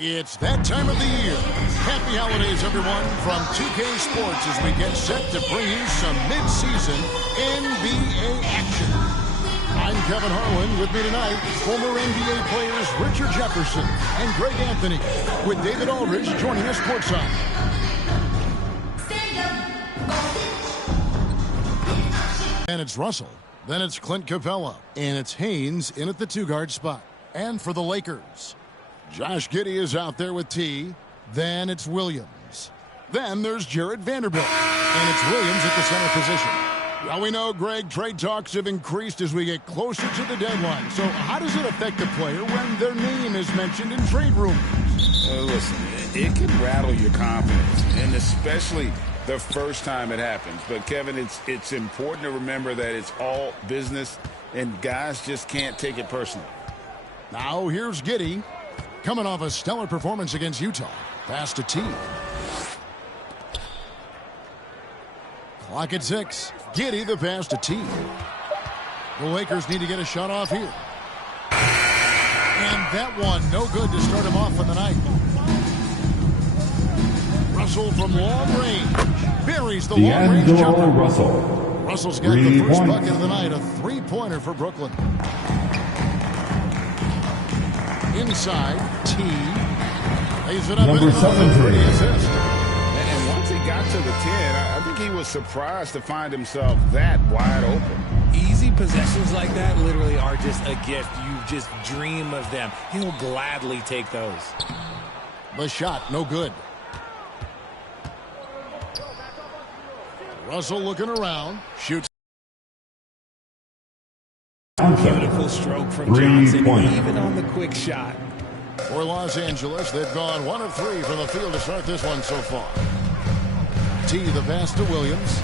It's that time of the year. Happy holidays, everyone, from 2K Sports as we get set to bring you some mid-season NBA action. I'm Kevin Harlan. With me tonight, former NBA players Richard Jefferson and Greg Anthony, with David Aldridge joining us courtside. And it's Russell. Then it's Clint Capella. And it's Haynes in at the two-guard spot. And for the Lakers, Josh Giddey is out there with T. Then it's Williams. Then there's Jared Vanderbilt. And it's Williams at the center position. Well, we know, Greg, trade talks have increased as we get closer to the deadline. So how does it affect a player when their name is mentioned in trade rumors? Listen, it can rattle your confidence, and especially the first time it happens. But, Kevin, it's important to remember that it's all business, and guys just can't take it personally. Now here's Giddey. Coming off a stellar performance against Utah. Pass to T. Clock at 6. Giddey the pass to T. The Lakers need to get a shot off here. And that one no good to start him off for the night. Russell from long range. Buries the long-range jumper. Russell's got the first bucket of the night. A three-pointer for Brooklyn. Inside, T. Lays it up Number 7 for the assist. And once he got to the 10, I think he was surprised to find himself that wide open. Easy possessions like that literally are just a gift. You just dream of them. He'll gladly take those. The shot, no good. Russell looking around, shoots. Beautiful stroke from Johnson, even on the quick shot. For Los Angeles, they've gone 1 of 3 from the field to start this one so far. T, the pass to Williams.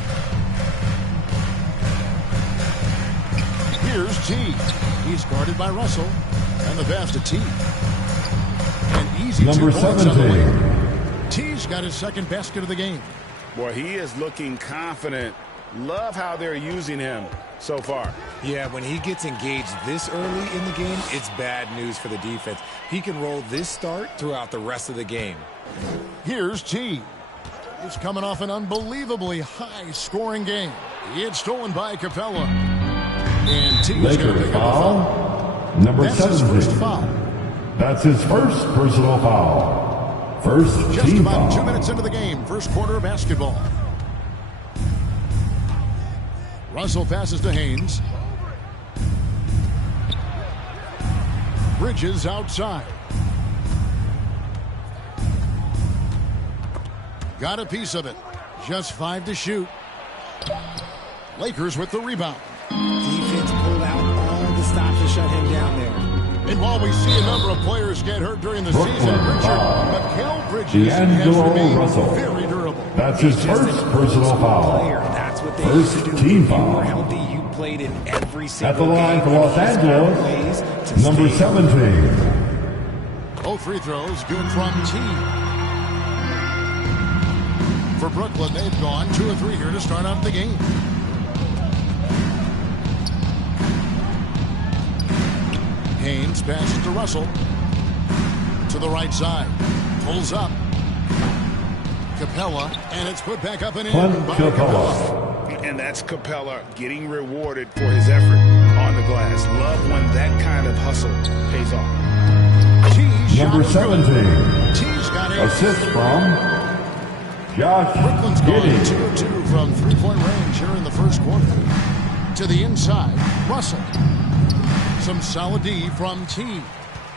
Here's T. He's guarded by Russell. And the pass to T. An easy Number 2 points on the way. 17. T's got his second basket of the game. Boy, he is looking confident. Love how they're using him so far. Yeah, when he gets engaged this early in the game, it's bad news for the defense. He can roll this start throughout the rest of the game. Here's T. He's coming off an unbelievably high-scoring game. It's stolen by Capella. And T's going to pick up a foul. Number That's 17. his first foul. That's his first personal foul. First Just team about foul. 2 minutes into the game, first quarter of basketball. Russell passes to Haynes. Bridges outside. Got a piece of it. Just 5 to shoot. Lakers with the rebound. Defense pulled out all the stops to shut him down there. And while we see a number of players get hurt during the Brooklyn season, Richard, foul. Mikal Bridges has D'Angelo remained Russell. very durable. That's his first personal foul. That's what they First used to do. team If you foul. were healthy, you played in every At the single line game. for Los He's found Angeles, ways to number stay 17. Both free throws good from T. For Brooklyn, they've gone 2 of 3 here to start out the game. Haynes passes to Russell. To the right side. Pulls up. Capella, and it's put back up and in Clint by Capella. And that's Capella getting rewarded for his effort on the glass. Love when that kind of hustle pays off. T's Number shot is 17. good. T's got 8. Assist from Josh Brooklyn's gone Giddey. 2 of 2 from three-point range here in the first quarter. To the inside, Russell. Some solid D from T.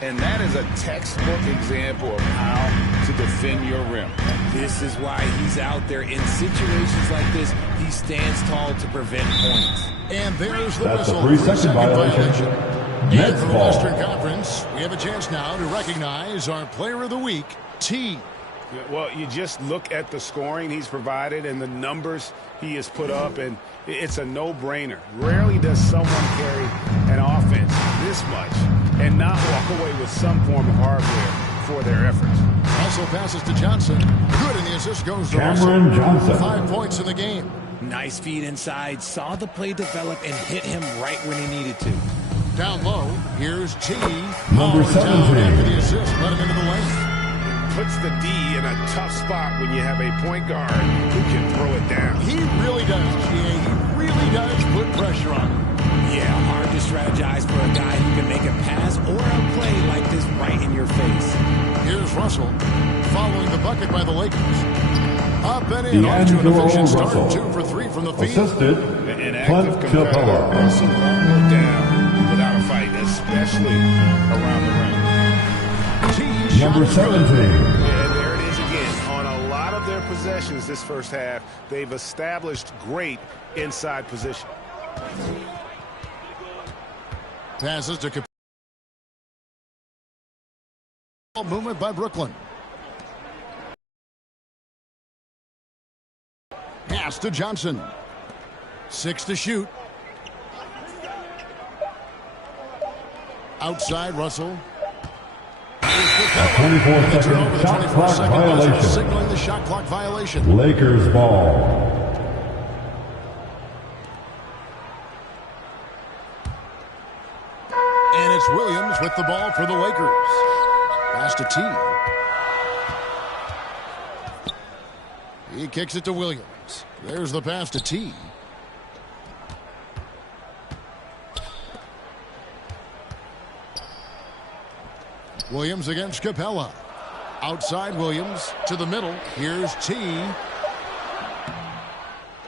And that is a textbook example of how to defend your rim. This is why he's out there in situations like this. He stands tall to prevent points. And there's the That's a whistle. 3-second violation. And Nets for the ball. Western Conference, we have a chance now to recognize our player of the week, T. Well, you just look at the scoring he's provided and the numbers he has put up, and it's a no-brainer. Rarely does someone carry an offense this much and not walk away with some form of hardware for their efforts. Russell passes to Johnson. Good, and the assist goes to Cameron Russell. Johnson. 5 points in the game. Nice feed inside, saw the play develop and hit him right when he needed to. Down low, here's T. Number Falling down 17. after the assist, let him into the lane. puts the D in a tough spot when you have a point guard who can throw it down. He really does, GA. He really does put pressure on him. Yeah, hard to strategize for a guy who can make a pass or a play like this right in your face. Here's Russell following the bucket by the Lakers. Up and in, on to an efficient start. 2 for 3 from the field. Assisted, An active Clint competitor. Capella. Russell won't go down without a fight, especially around the rim. Number 17. And there it is again. On a lot of their possessions this first half, they've established great inside position. Passes to Capella. Movement by Brooklyn. Pass to Johnson. 6 to shoot. Outside Russell. A 24-second shot clock violation. Signaling the shot clock violation. Lakers ball. And it's Williams with the ball for the Lakers. Pass to T. He kicks it to Williams. There's the pass to T. Williams against Capella. Outside Williams to the middle. Here's T.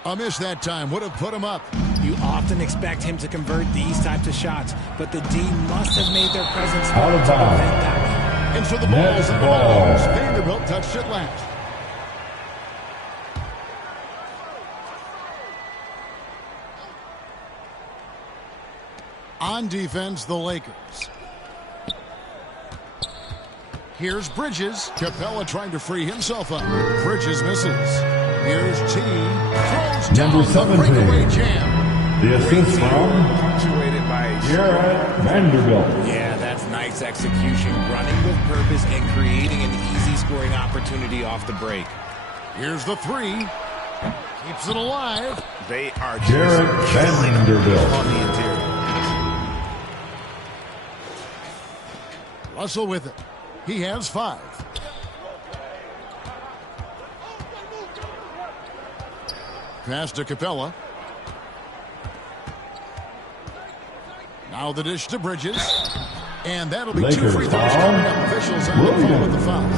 A miss that time. Would have put him up. You often expect him to convert these types of shots, but the D must have made their presence Out of to prevent bounds. that. And for the Next balls in the ball. bounds. Vanderbilt touched it last. On defense, the Lakers. Here's Bridges. Capella trying to free himself up. Bridges misses. Here's T. Throws down Number the 17. breakaway jam. The assist from Punctuated by a Jarrett Vanderbilt. Yeah, that's nice execution, running with purpose and creating an easy scoring opportunity off the break. Here's the 3. Keeps it alive. They are Jarrett just killing Vanderbilt. on the interior. Russell with it. He has 5. Pass to Capella. Now the dish to Bridges. And that'll be 2 Lakers free throws foul. coming up. Officials on the phone with the foul.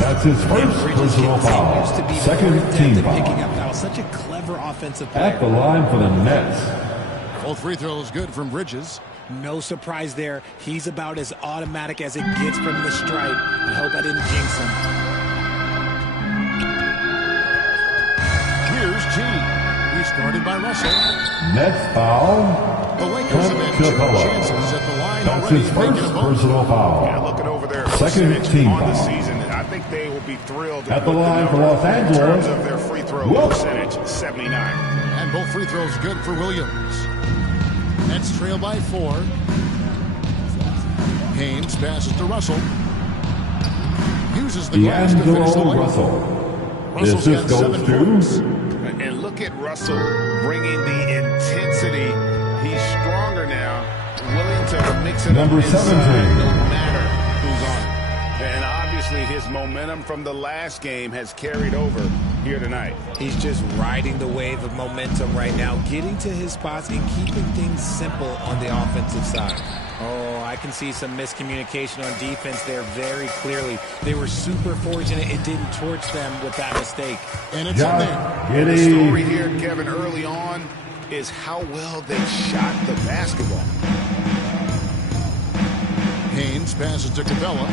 That's his first Bridges personal continues to foul. be Second more team adept at picking foul. up fouls. Such a clever offensive At the player. line for the Nets. Both free throws good from Bridges. No surprise there. He's about as automatic as it gets from the stripe. I hope I didn't jinx him. Here's T. He started by Russell. Nets foul. The Lakers have had 2 Capella. chances at the line That's already. his Making first a vote. personal foul. Yeah, looking over their Second percentage team on the foul. season, I think they will be thrilled At the with line for number Los in Angeles. terms of their free throw Whoop. percentage, 79. And both free throws good for Williams. Nets trail by 4. Haynes passes to Russell. Uses the glass to finish the D'Angelo layup. Russell. The Russell's got assist goes 7 points. to And look at Russell bringing the intensity. He's stronger now, willing to mix it Number up inside 17. no matter who's on it. And obviously his momentum from the last game has carried over here tonight. He's just riding the wave of momentum right now, getting to his spots and keeping things simple on the offensive side. Oh, I can see some miscommunication on defense there very clearly. They were super fortunate it didn't torch them with that mistake. And it's in Josh there. The story Giddey. here, Kevin, early on is how well they shot the basketball. Haynes passes to Capella.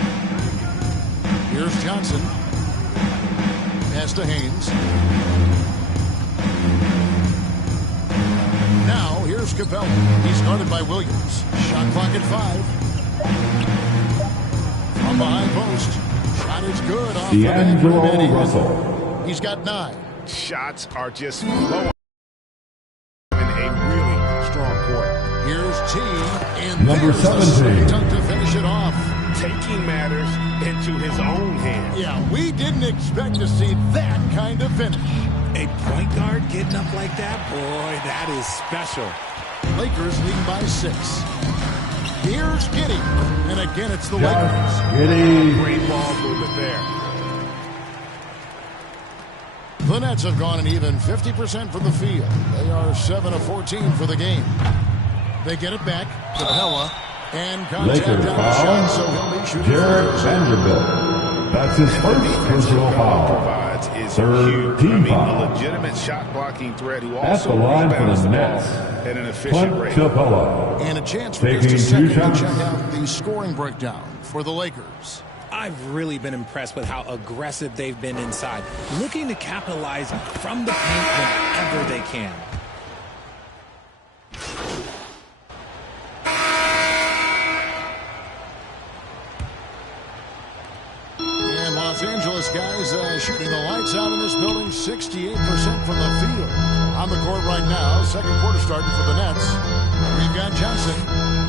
Here's Johnson. Pass to Haynes. Now here's Capella. He started by Williams. Shot clock at 5. From behind post. Shot is good off the back rim, and D'Angelo in. Russell. He's got 9. Shots are just flowing in a really strong quarter. Here's T. And Number there's the 17. dunk to finish it off. Taking matters into his own hands. Yeah, we didn't expect to see that kind of finish. A point guard getting up like that, boy, that is special. Lakers lead by 6. Here's Giddy. And again, it's the Josh Lakers. Giddy. Great ball movement there. The Nets have gone an even 50% from the field. They are 7 of 14 for the game. They get it back. Capella. And contact Lakers on the shot, so foul. he'll be shooting. Jared Vanderbilt. That's his first personal foul. Provides is Third huge. team I mean, foul. a legitimate shot blocking threat who At also the line for rebounds the the ball Nets, at an efficient Clint rate. Capella. And a chance for Taking just a second two to shots. check out the scoring breakdown for the Lakers. I've really been impressed with how aggressive they've been inside, looking to capitalize from the paint whenever they can. And Los Angeles guys shooting the lights out in this building, 68% from the field. On the court right now, second quarter starting for the Nets. We've got Johnson.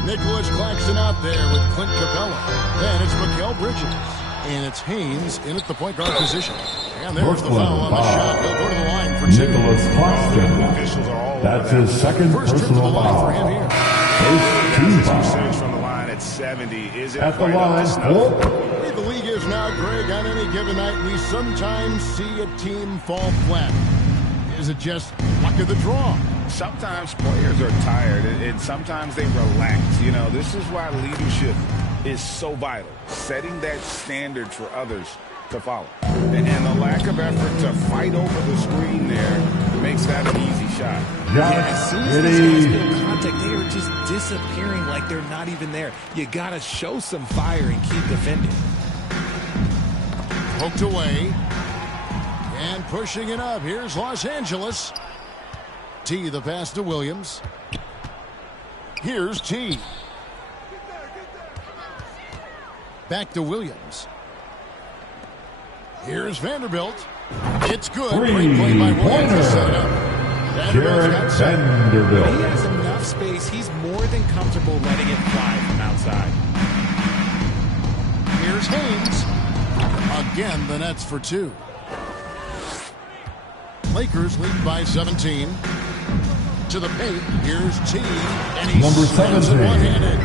Nicholas Claxton out there with Clint Capella. Then it's Mikal Bridges. And it's Haynes in at the point guard position. And there's the foul on the shot. He'll go to the line for two. Nicholas Claxton. Officials are all That's over his that. second First trip to the personal line foul. for him here. First team His foul. percentage from the line at 70 isn't At the quite up line to snuff. for Hey, the league is now, Greg, on any given night, we sometimes see a team fall flat. Is it just luck of the draw? Sometimes players are tired and sometimes they relax. You know, this is why leadership is so vital. Setting that standard for others to follow. And the lack of effort to fight over the screen there makes that an easy shot. As soon as these Giddy. guys feel contact, they are just disappearing like they're not even there. You got to show some fire and keep defending. Poked away. And pushing it up. Here's Los Angeles. T, the pass to Williams. Here's T. Back to Williams. Here's Vanderbilt. It's good. Great play by Williams to set it up. Vanderbilt's Jared got seven. He Vanderbilt. has enough space. He's more than comfortable letting it fly from outside. Here's Haynes. Again, the Nets for two. Lakers lead by 17. To the paint. Here's T. And he Number slams it 17. one-handed.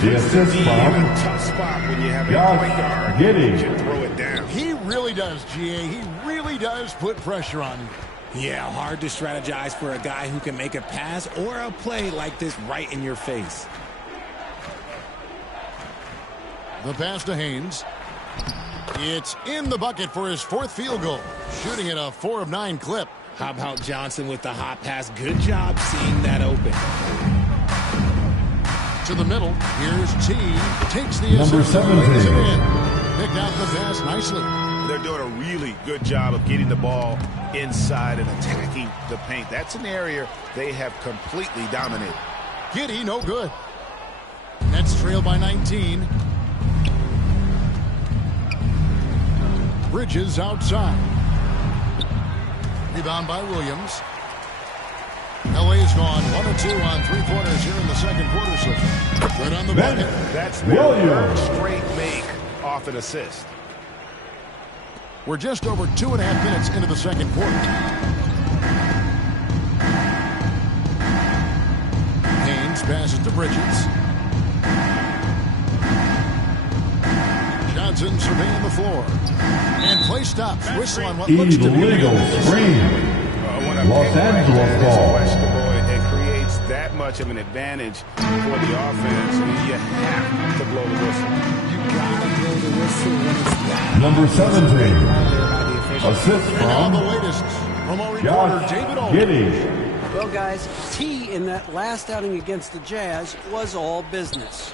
The assist You're in a from tough spot when you have a Josh point guard Giddy. who can throw it down. He really does, GA. He really does put pressure on you. Yeah, hard to strategize for a guy who can make a pass or a play like this right in your face. The pass to Haynes. It's in the bucket for his fourth field goal. Shooting at a 4 of 9 clip. How about Johnson with the hot pass? Good job seeing that open. To the middle. Here's T. Takes the Number assist. 17. Lays it in. Picked out the pass nicely. They're doing a really good job of getting the ball inside and attacking the paint. That's an area they have completely dominated. Giddy, no good. Nets trail by 19. Bridges outside. Rebound by Williams. LA's gone 1 or 2 on three-pointers here in the second quarter. So good on the bucket. That's their Williams. third straight make off an assist. We're just over 2.5 minutes into the second quarter. Haynes passes to Bridges. Johnson surveying the floor. And play stops. Whistle on what looks to be illegal screen. When a Los pick like Angeles that is ball. questionable, it creates that much of an advantage for the offense. You have to blow the whistle. You gotta blow the whistle when it's that. Number 17. There by the officials. Assist And now the from latest from our reporter, Josh David Olden. Giddy. Well, guys, T in that last outing against the Jazz was all business.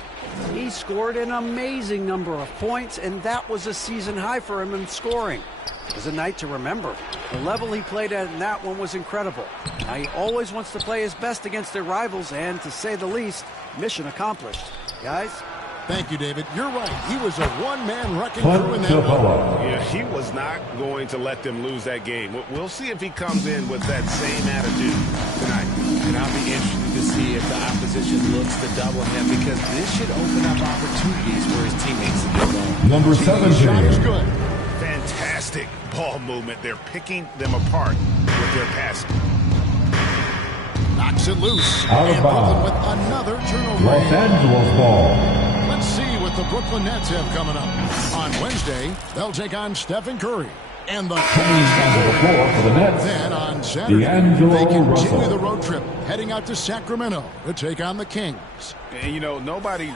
He scored an amazing number of points, and that was a season high for him in scoring. It was a night to remember. The level he played at in that one was incredible. Now, he always wants to play his best against their rivals, and to say the least, mission accomplished. Guys? Thank you, David. You're right. He was a one-man wrecking Clint crew in that one. Capella. Yeah, he was not going to let them lose that game. We'll see if he comes in with that same attitude tonight. And I'll be interested to see if the opposition looks to double him, because this should open up opportunities for his teammates to get going. Number His shot is 17. good. Fantastic ball movement. They're picking them apart with their passing. knocks it loose. Out of And Brooklyn bounds. with another turnover. Los Angeles ball. Let's see what the Brooklyn Nets have coming up. On Wednesday, they'll take on Stephen Curry. And the Coming onto the floor for the Nets. then on Saturday, D'Angelo they continue Russell. the road trip, heading out to Sacramento to take on the Kings. And, you know, nobody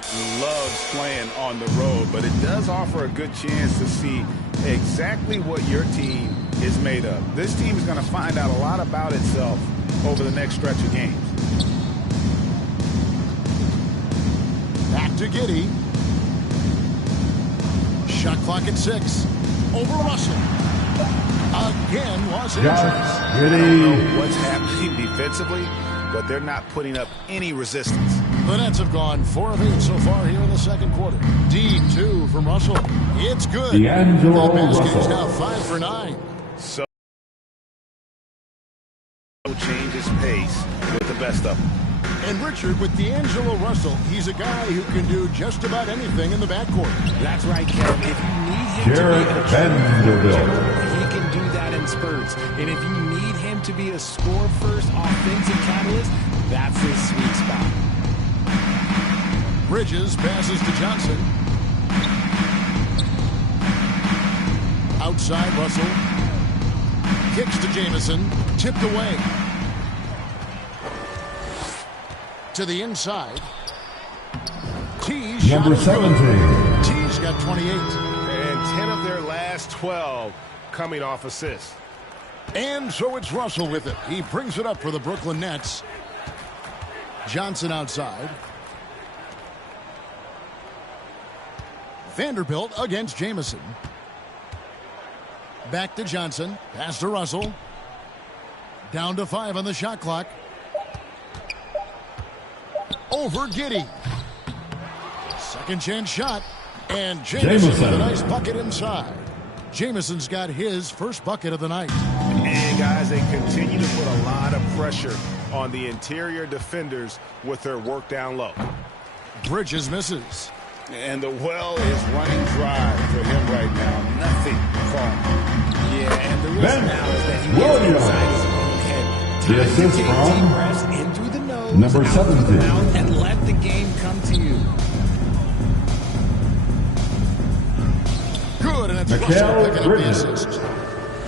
loves playing on the road, but it does offer a good chance to see exactly what your team is made of. This team is going to find out a lot about itself over the next stretch of games. Back to Giddey. Shot clock at 6. Over Russell. Again, Los Angeles. Josh Giddey. What's happening defensively, but they're not putting up any resistance. The Nets have gone 4 of 8 so far here in the second quarter. D2 from Russell. It's good. D'Angelo The basket is Russell. now 5 for 9. So change his pace with the best of them. And Richard, with D'Angelo Russell, he's a guy who can do just about anything in the backcourt. That's right, Kevin. If you need him Jared to be a Vanderbilt. he can do that in spurts. And if you need him to be a score-first offensive catalyst, that's his sweet spot. Bridges passes to Johnson. Outside Russell. Kicks to Jamison. Tipped away. To the inside. T's shot Number is good. 17. T's got 28. And 10 of their last 12 coming off assists. And so it's Russell with it. He brings it up for the Brooklyn Nets. Johnson outside. Vanderbilt against Jamison. Back to Johnson. Pass to Russell. Down to 5 on the shot clock. Over Giddey. Second chance shot. And Jamison with a nice bucket inside. Jamison's got his first bucket of the night. And guys, they continue to put a lot of pressure on the interior defenders with their work down low. Bridges misses. And the well is running dry for him right now. Nothing falling. Yeah, and the risk Ben now is that he Williams. gets inside his own head. The Time to assist take from deep breaths in through the nose, number out through the 17. mouth, and let the game come to you. Good, and it's Mikal Russell picking up the Bridges. assist.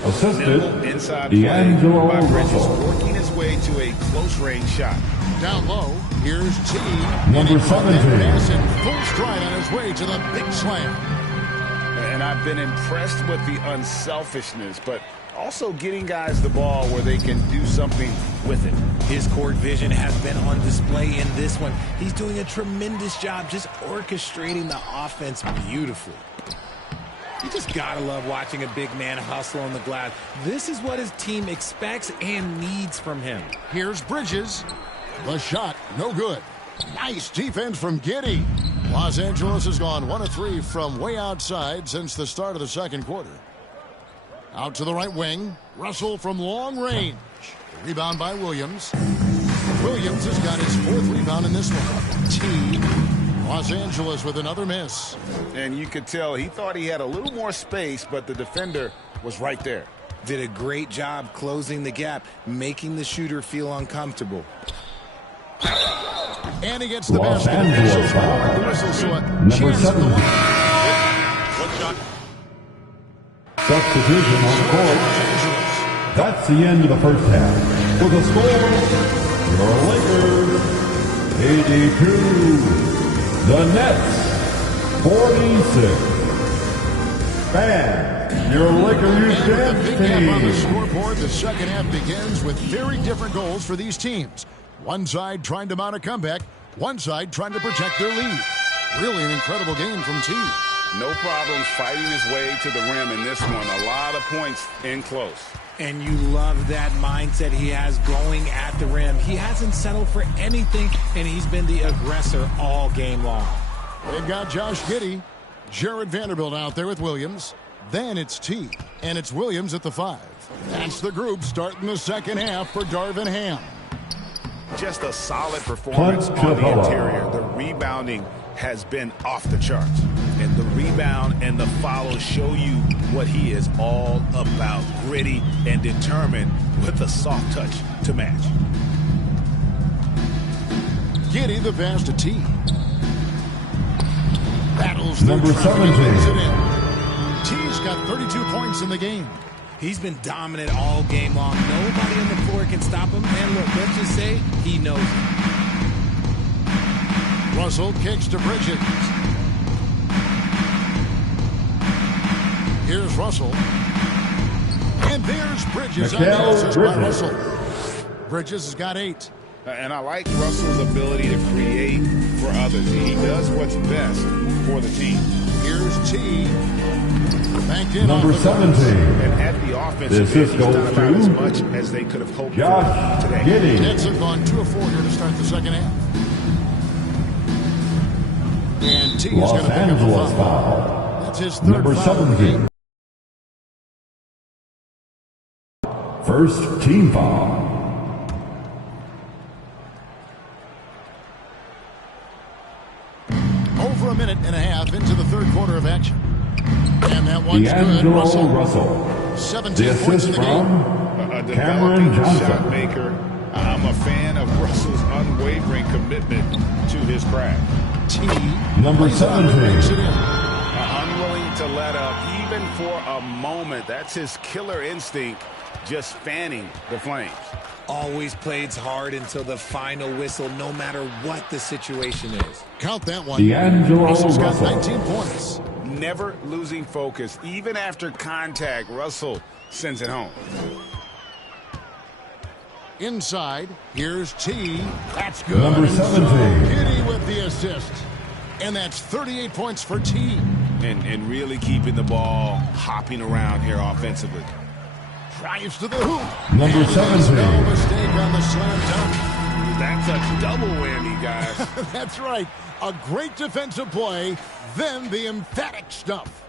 Assisted. Nimble inside D'Angelo play by Bridges, Russell. working his way to a close-range shot. Down low, here's T. Number 17. Pass in full stride on his way to the big slam. And I've been impressed with the unselfishness, but also getting guys the ball where they can do something with it. His court vision has been on display in this one. He's doing a tremendous job just orchestrating the offense beautifully. You just gotta love watching a big man hustle on the glass. This is what his team expects and needs from him. Here's Bridges. The shot, no good. Nice defense from Giddey. Los Angeles has gone 1 of 3 from way outside since the start of the second quarter. Out to the right wing. Russell from long range. Rebound by Williams. Williams has got his 4th rebound in this one. T. Los Angeles with another miss. And you could tell he thought he had a little more space, but the defender was right there. Did a great job closing the gap, making the shooter feel uncomfortable. And he gets the Los basket. Angeles Officials blow foul. the whistle, so a Number chance at the 7. line. One shot. Substitution on the court. Los Angeles. That's the end of the first half. With a score, your Lakers 82, the Nets 46. Fans, your Laker And with the dance big gap on the team. scoreboard, the second half begins with very different goals for these teams. One side trying to mount a comeback, one side trying to protect their lead. Really an incredible game from T. No problems fighting his way to the rim in this one. A lot of points in close. And you love that mindset he has going at the rim. He hasn't settled for anything, and he's been the aggressor all game long. They've got Josh Giddey, Jared Vanderbilt out there with Williams. Then it's T, and it's Williams at the 5. That's the group starting the second half for Darvin Ham. Just a solid performance Clint on the Capella. interior. The rebounding has been off the charts. And the rebound and the follow show you what he is all about. Gritty and determined with a soft touch to match. Giddey the pass to T. Battles through Number traffic and 17. lays it in. T's got 32 points in the game. He's been dominant all game long. Nobody on the floor can stop him. And look, let's just say he knows it. Russell kicks to Bridges. Here's Russell. And there's Bridges on the assist by Russell. Bridges has got 8. And I like Russell's ability to create for others. He does what's best for the team. Here's T. Banked in Number off the 17. And at the offensive end, he's goes done about to as much as they could have hoped for Josh today. Giddey. Nets have gone 2 of 4 here to start the second half. And T is Los going to pick up Angeles the foul. foul. That's his third Number foul of the 17. game. First team foul. Over a minute and a half into the third quarter of action. And that one's good. Russell. 17 The points in assist the game. from A Cameron developing shot Johnson. maker. I'm a fan of Russell's unwavering commitment to his craft. T. Number lays it out and 17. makes it in. Unwilling to let up even for a moment. That's his killer instinct, just fanning the flames. Always plays hard until the final whistle, no matter what the situation is. Count that one. D'Angelo Russell's got Russell. 19 points. Never losing focus. Even after contact, Russell sends it home. Inside, here's T. That's good. Number And so 17. Giddey with the assist. And that's 38 points for T. And really keeping the ball hopping around here offensively. Drives to the hoop. Number And 17. no mistake on the slam dunk. That's a double whammy, guys. That's right. A great defensive play, then the emphatic stuff.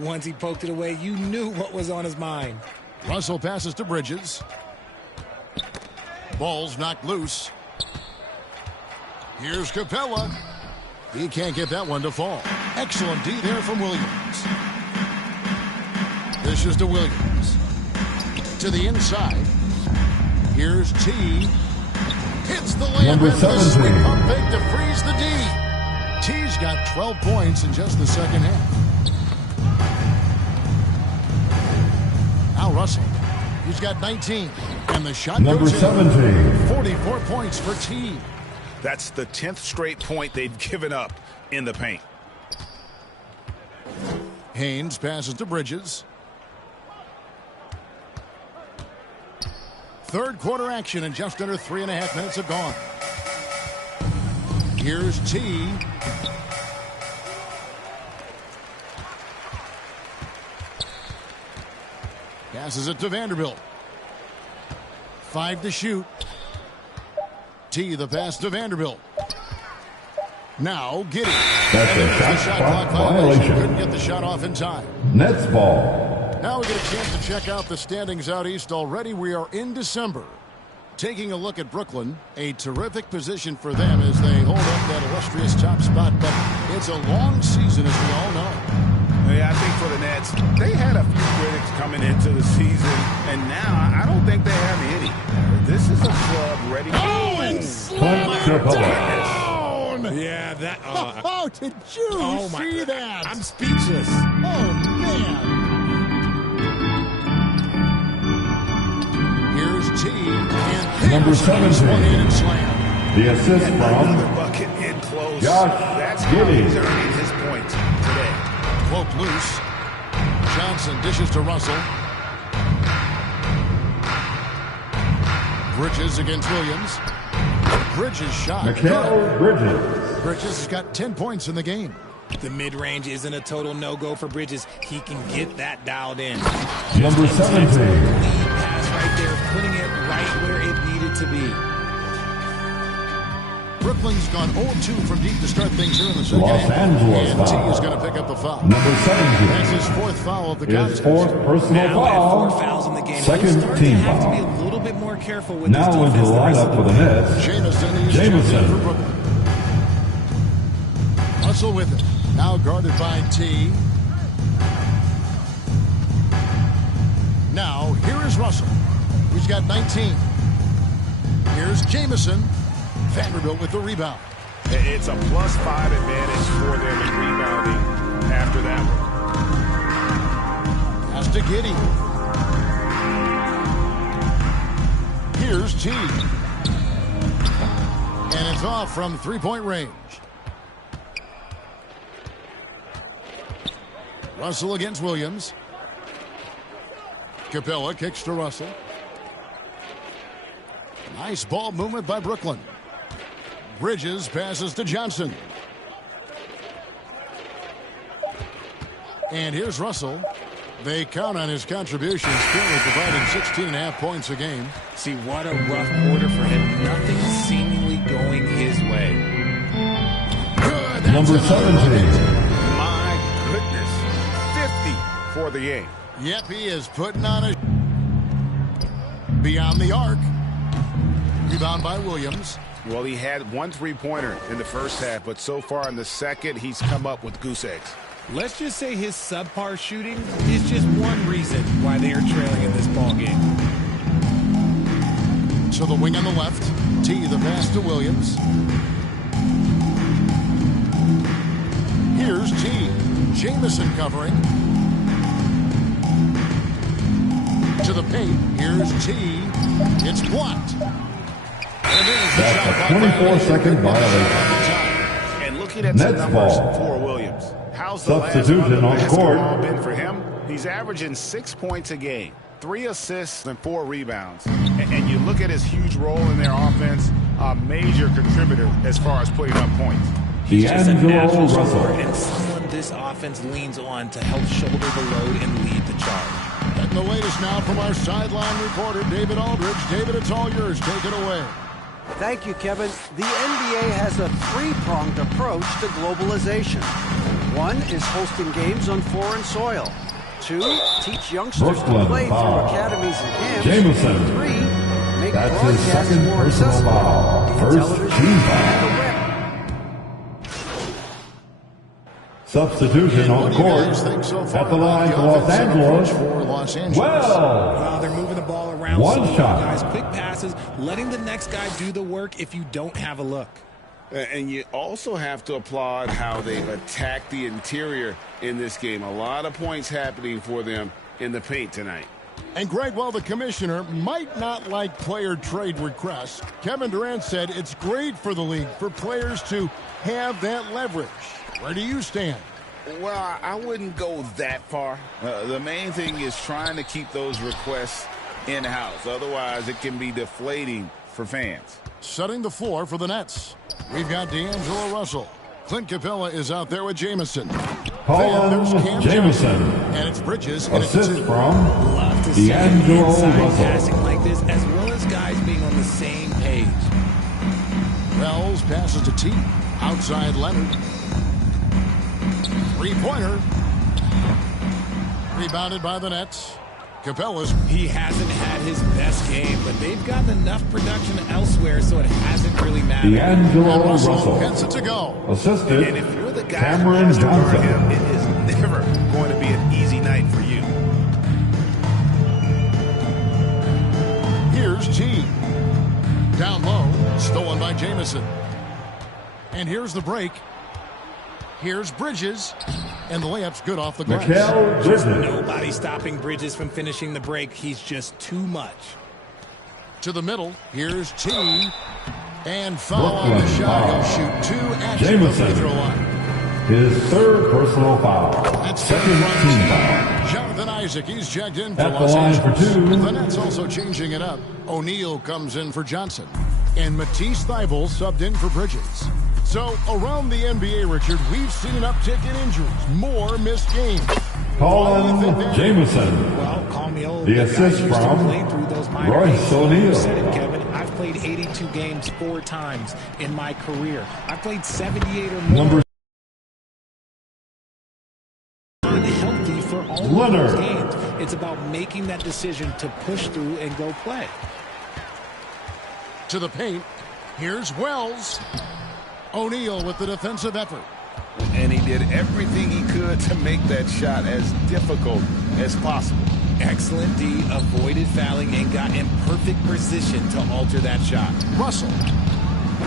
Once he poked it away, you knew what was on his mind. Russell passes to Bridges. Ball's knocked loose. Here's Capella. He can't get that one to fall. Excellent D there from Williams. This is to Williams. To the inside. Here's T. Hits the layup Number and the 17. sweep pump fake to freeze the D. T's got 12 points in just the second half. Now Russell. He's got 19. And the shot Number goes in. 17. 44 points for T. That's the 10th straight point they've given up in the paint. Haynes passes to Bridges. Third quarter action and just under 3.5 minutes have gone. Here's T. Passes it to Vanderbilt. 5 to shoot. T the pass to Vanderbilt. Now Giddey. That's And a there's shot the clock violation. violation. Couldn't get the shot off in time. Nets ball. Now we get a chance to check out the standings out east already. We are in December. Taking a look at Brooklyn, a terrific position for them as they hold up that illustrious top spot, but it's a long season as we all know. Yeah, I think for the Nets, they had a few critics coming into the season, and now I don't think they have any. This is a club ready. Oh, and Clint Capella. down! Yeah, that. Oh, did you Oh my see God. that? I'm speechless. Oh, man. Here's T. And Number there's a nice 17. one-handed slam. The assist Another from bucket in close. Josh That's how Giddey. he's earning his points today. Cloak loose. Johnson dishes to Russell. Bridges against Williams. Bridges shot. Mikal Bridges. Bridges has got 10 points in the game. The mid-range isn't a total no-go for Bridges. He can get that dialed in. Number 17. Lead pass right there, putting it right where it needed to be. Brooklyn's gone 0-2 from deep to start things here in the second Los half. Angeles And T foul. is going to pick up the foul. Number That's 17. his 4th foul of the His contest. 4th personal Now at 4 foul. fouls in the game, Second he'll start team to have to be foul. a little bit more careful with Now his into defense the the rest lineup of for the the way. Nets. Jamison is Jamison. champion for Brooklyn. Russell with it. Now guarded by T. Now, here is Russell. He's got 19. Here's Jamison. Vanderbilt with the rebound. It's a +5 advantage for them in rebounding after that one. Pass to Giddey. Here's T. And it's off from three-point range. Russell against Williams. Capella kicks to Russell. Nice ball movement by Brooklyn. Bridges passes to Johnson. And here's Russell. They count on his contributions, currently providing 16.5 points a game. See, what a rough quarter for him. Nothing seemingly going his way. Good. Number 17. My goodness. 50 for the game. Yep, he is putting on a beyond the arc. Rebound by Williams. Well, he had one three-pointer in the first half, but so far in the second, he's come up with goose eggs. Let's just say his subpar shooting is just one reason why they are trailing in this ball game. To the wing on the left. T, the pass to Williams. Here's T. Jamison covering. To the paint. Here's T. It's blocked. That's a 24-second violation. And looking at Nets the numbers ball. for Williams. How's the last Substitution month of on court. basketball been for him? He's averaging 6 points a game, 3 assists and 4 rebounds. And you look at his huge role in their offense, a major contributor as far as putting up points. He's just a natural D'Angelo scorer Russell. and someone this offense leans on to help shoulder the load and lead the charge. And the latest now from our sideline reporter, David Aldridge. David, it's all yours. Take it away. Thank you, Kevin. The NBA has a three-pronged approach to globalization. One is hosting games on foreign soil. Two, teach youngsters Brooklyn to play through foul. academies and camps. Jamison. Three, make That's his broadcasts second more personal accessible foul. via First television team and foul. the web. Substitution on What do you court guys think so far at the about line the for Los offensive Angeles. approach for Los Angeles? Well, They're moving the ball around. One slowly, shot. guys. Quick passes, letting the next guy do the work if you don't have a look. And you also have to applaud how they've attacked the interior in this game. A lot of points happening for them in the paint tonight. And Greg, while the commissioner might not like player trade requests, Kevin Durant said it's great for the league for players to have that leverage. Where do you stand? Well, I wouldn't go that far. The main thing is trying to keep those requests in-house. Otherwise, it can be deflating for fans. Setting the floor for the Nets. We've got D'Angelo Russell. Clint Capella is out there with Jamison. Colin There's Cam Jamison. Johnson. And it's Bridges. And it's Assist two. from Love to see D'Angelo inside Russell. passing like this, as well as guys being on the same page. Wells passes to T. Outside Leonard. Three-pointer. Rebounded by the Nets. Capella's. He hasn't had his best game, but they've gotten enough production elsewhere, so it hasn't really mattered. D'Angelo Russell Russell. gets it to go. Assisted And if you're the guy who Cameron has to guard Johnson. him, it is never going to be an easy night for you. Here's T. Down low. Stolen by Jamison. And here's the break. Here's Bridges. And the layup's good off the glass. Mikal Bridges. Nobody stopping Bridges from finishing the break. He's just too much. To the middle. Here's T. And foul on the Brooklyn shot. He'll foul. shoot two at the Jamison. free throw line. His third personal foul. That's Second team foul. Jonathan Isaac, he's checked in for At the Los line for Angeles. two. The Nets also changing it up. O'Neal comes in for Johnson. And Matisse Thybulle subbed in for Bridges. So, around the NBA, Richard, we've seen an uptick in injuries. More missed games. Colin Jamison. Well, call me old. The but I assist used to from play through those minor Royce leagues. O'Neal. You said it, Kevin. I've played 82 games 4 times in my career. I've played 78 or more. Number Unhealthy for all of Leonard. those games. It's about making that decision to push through and go play. To the paint. Here's Wells. O'Neal with the defensive effort. And he did everything he could to make that shot as difficult as possible. Excellent D, avoided fouling and got in perfect position to alter that shot. Russell.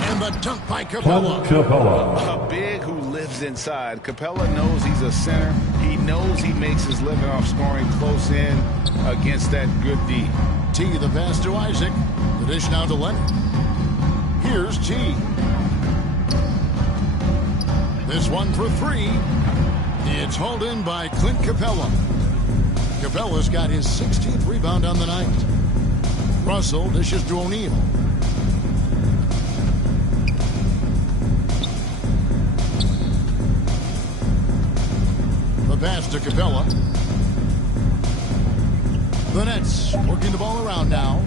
And the dunk by Capella. A big who lives inside. Capella knows he's a center. He knows he makes his living off scoring close in against that good D. T, the pass to Isaac. The dish now to Leonard. Here's T. This one for three. It's hauled in by Clint Capella. Capella's got his 16th rebound on the night. Russell dishes to O'Neal. The pass to Capella. The Nets working the ball around now.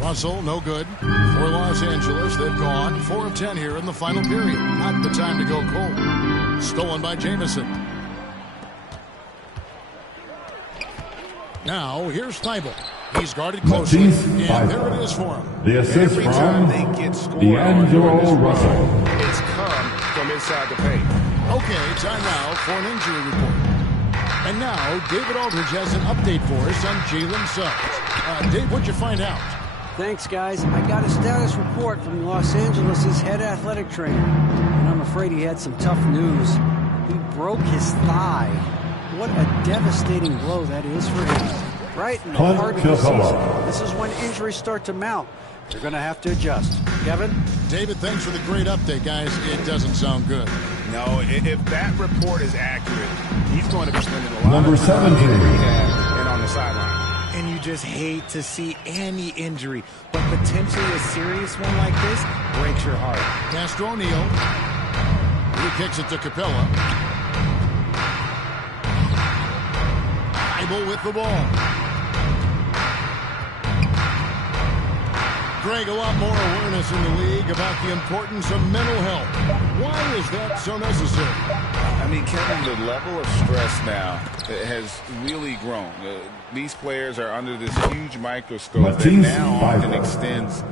Russell, no good. For Los Angeles, they've gone 4 of 10 here in the final period. Not the time to go cold. Stolen by Jamison. Now, here's Thibault. He's guarded closely, and there it is for him. The assist Every from time they get scored D'Angelo Russell. It's come from inside the paint. Okay, time now for an injury report. And now, David Aldridge has an update for us on Jalen Suggs. Dave, what'd you find out? Thanks, guys. I got a status report from Los Angeles' head athletic trainer, and I'm afraid he had some tough news. He broke his thigh. What a devastating blow that is for him. Right in the heart of the season. This is when injuries start to mount. They're going to have to adjust. Kevin? David, thanks for the great update, guys. It doesn't sound good. No, if that report is accurate, he's going to be spending a lot Number of time 17 in rehab and on the sideline. And you just hate to see any injury, but potentially a serious one like this breaks your heart. Castro O'Neal. He kicks it to Capella. Thibault with the ball. Greg, a lot more awareness in the league about the importance of mental health. Why is that so necessary? I mean, Kevin, the level of stress now has really grown. These players are under this huge microscope that now often extends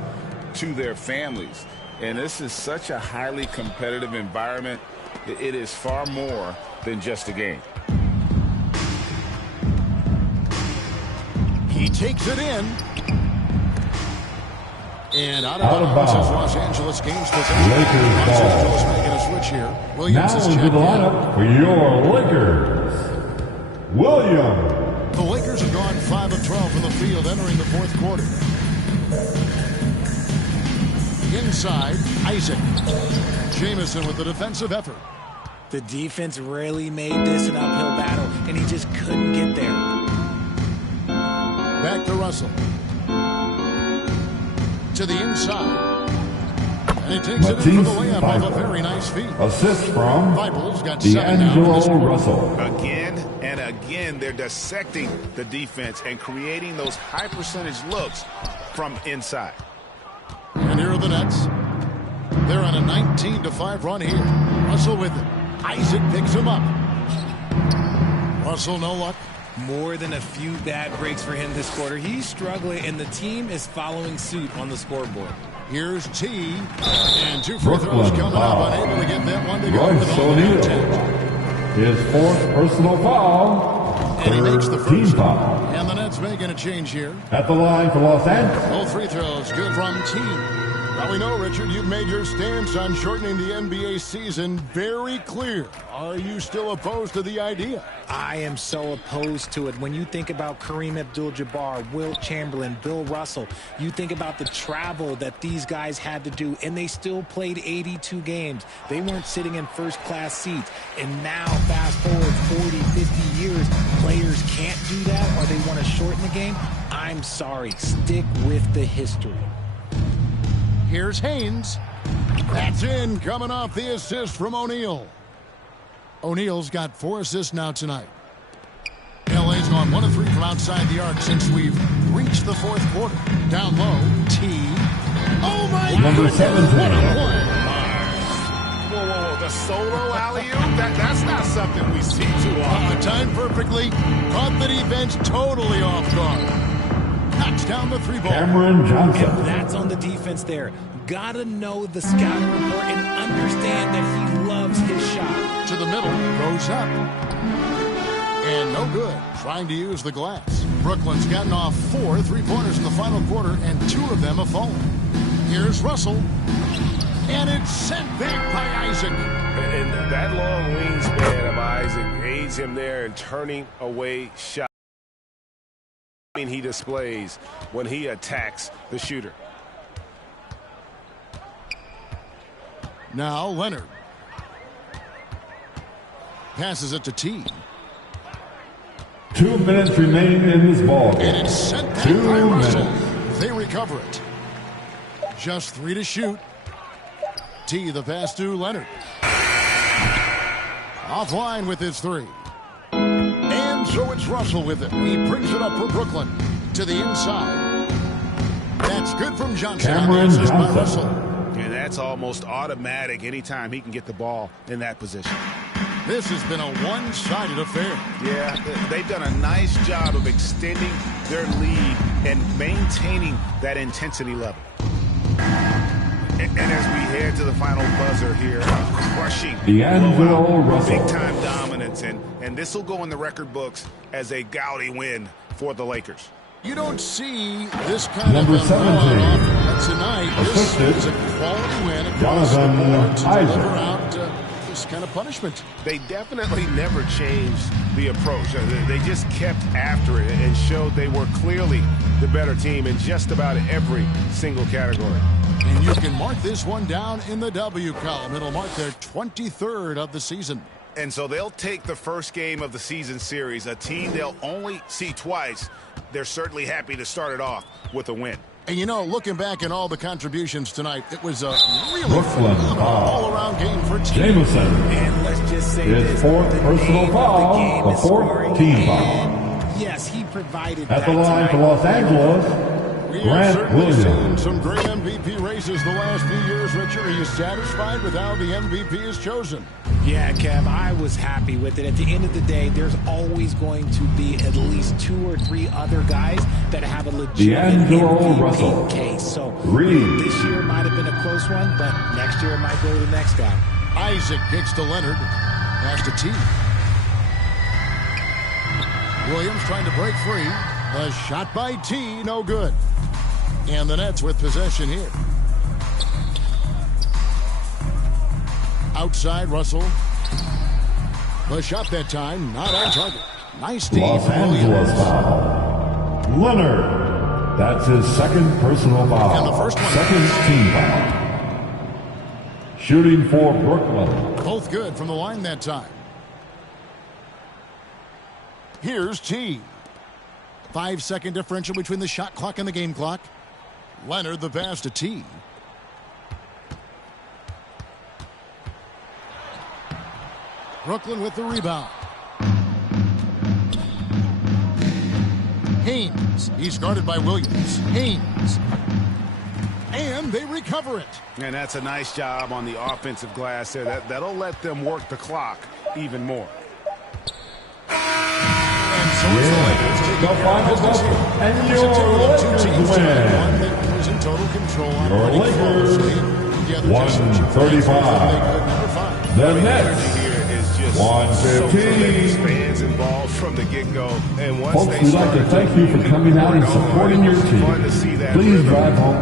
to their families. And this is such a highly competitive environment. It is far more than just a game. He takes it in. And out of bounds as Los Angeles gains possession. Lakers Los ball. Angeles making a switch here. Williams Now is into checked the in. lineup for your Lakers. Williams. The Lakers have gone 5 of 12 from the field entering the fourth quarter. Inside, Isaac. Jamison with the defensive effort. The defense really made this an uphill battle, and he just couldn't get there. Back to Russell. To the inside. And he takes it in for the layup off a very nice feed. Assist from Thibault's got 7 now in this D'Angelo quarter. Russell. Again and again, they're dissecting the defense and creating those high percentage looks from inside. And here are the Nets. They're on a 19-5 run here. Russell with it. Isaac picks him up. Russell, no luck. More than a few bad breaks for him this quarter. He's struggling, and the team is following suit on the scoreboard. Here's T. And 2 free throws coming up. Unable to get that one to go. Royce O'Neal. His 4th personal foul. And he makes the Team first. foul. And the Nets making a change here. At the line for Los Angeles. Both free throws good from T. Now we know, Richard, you've made your stance on shortening the NBA season very clear. Are you still opposed to the idea? I am so opposed to it. When you think about Kareem Abdul-Jabbar, Wilt Chamberlain, Bill Russell, you think about the travel that these guys had to do, and they still played 82 games. They weren't sitting in first-class seats. And now, fast forward 40, 50 years, players can't do that, or they want to shorten the game. I'm sorry. Stick with the history. Here's Haynes. That's in, coming off the assist from O'Neal. O'Neal's got 4 assists now tonight. LA's gone 1 of 3 from outside the arc since we've reached the fourth quarter. Down low, T. Oh my Number goodness, 17. what a play. Whoa, the solo alley-oop? That's not something we see too often. Timed perfectly, caught the defense totally off guard. Knocks down the 3-ball. Cameron Johnson. And that's on the defense there. Gotta know the scouting report and understand that he loves his shot. To the middle, goes up. And no good, trying to use the glass. Brooklyn's gotten off 4 3-pointers in the final quarter, and 2 of them have fallen. Here's Russell. And it's sent back by Isaac. And that long wingspan of Isaac aids him there in turning away shots he displays when he attacks the shooter. Now Leonard. Passes it to T. 2 minutes remaining in this ball game. And it's sent back 2 by Russell. minutes. They recover it. Just 3 to shoot. T the pass to Leonard. Offline with his 3. And so it's Russell with it. He brings it up for Brooklyn to the inside. That's good from Johnson. Cameron On the assist by Johnson. Russell. And that's almost automatic anytime he can get the ball in that position. This has been a one-sided affair. Yeah, they've done a nice job of extending their lead and maintaining that intensity level. And as we head to the final buzzer here, crushing D'Angelo blowout, Russell. big-time dominance, and this will go in the record books as a gaudy win for the Lakers. You don't see this kind Number of 17. But tonight, this Assisted. is a quality win across the Jonathan board to Isaac. deliver out this kind of punishment. They definitely never changed the approach. They just kept after it and showed they were clearly the better team in just about every single category. And you can mark this one down in the W column. It'll mark their 23rd of the season. And so they'll take the first game of the season series, a team they'll only see twice. They're certainly happy to start it off with a win. And you know, looking back at all the contributions tonight, it was a really Brooklyn phenomenal foul. all-around game for team. Jamison. And let's just say His this, fourth the personal name of foul, the game the is fourth scoring, team foul. and yes, he provided At that the line for tonight. Los Angeles, We have Grant certainly seen Williams. some great MVP races the last few years, Richard. Are you satisfied with how the MVP is chosen? Yeah, Kev, I was happy with it. At the end of the day, there's always going to be at least 2 or 3 other guys that have a legitimate D'Angelo MVP Russell. case. So Reed. this year might have been a close one, but next year it might go to the next guy. Isaac kicks to Leonard. Pass to T. Williams trying to break free. The shot by T, no good. And the Nets with possession here. Outside, Russell. The shot that time, not on target. Nice D Los from Angeles Williams. foul. Leonard. That's his second personal foul. And the first one. Second team foul. Shooting for Brooklyn. Both good from the line that time. Here's T. 5-second differential between the shot clock and the game clock. Leonard the pass to T. Brooklyn with the rebound. Haynes. He's guarded by Williams. Haynes. And they recover it. And that's a nice job on the offensive glass there. That'll let them work the clock even more. And so it's the Lakers taking The care of final business buzzer. here. And It was your a tale of two Lakers teams tonight. win. One that was in total control on Your running Lakers, flawlessly. The other just such a 135. number 5. The Energy Nets. here is just 115. so tremendous. Fans involved from the get-go. And once Folks, they we'd like to start thank you for coming out and supporting your Fun to see team. that Please rhythm. drive home